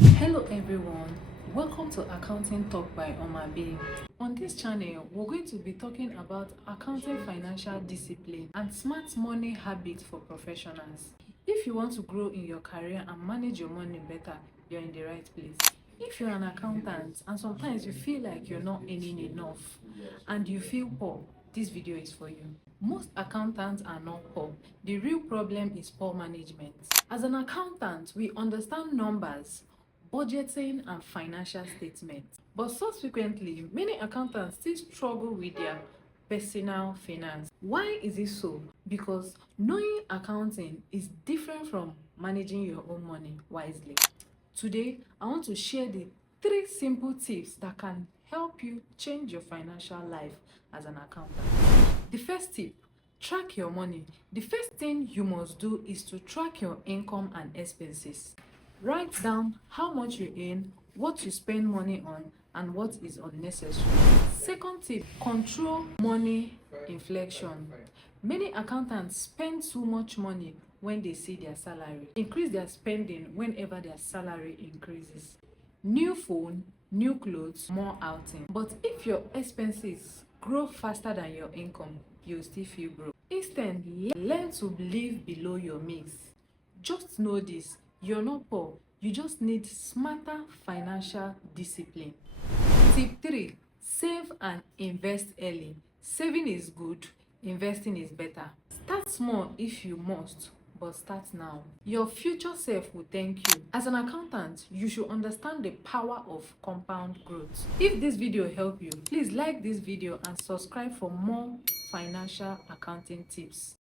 Hello everyone, welcome to Accounting Talk by Omar. On this channel, we're going to be talking about accounting financial discipline and smart money habits for professionals. If you want to grow in your career and manage your money better, you're in the right place. If you're an accountant and sometimes you feel like you're not earning enough and you feel poor, this video is for you. Most accountants are not poor. The real problem is poor management. As an accountant, we understand numbers, budgeting and financial statements. But subsequently, many accountants still struggle with their personal finance. Why is it so? Because knowing accounting is different from managing your own money wisely. Today, I want to share the 3 simple tips that can help you change your financial life as an accountant. The first tip, track your money. The first thing you must do is to track your income and expenses. Write down how much you earn, what you spend money on, and what is unnecessary. Second tip, control money inflation. Many accountants spend too much money when they see their salary. Increase their spending whenever their salary increases. New phone, new clothes, more outing. But if your expenses grow faster than your income, you'll still feel broke. Instead, learn to live below your means. Just know this, you're not poor, you just need smarter financial discipline. Tip 3, save and invest early. Saving is good, investing is better. Start small if you must, but start now. Your future self will thank you. As an accountant, you should understand the power of compound growth. If this video helped you, please like this video and subscribe for more financial accounting tips.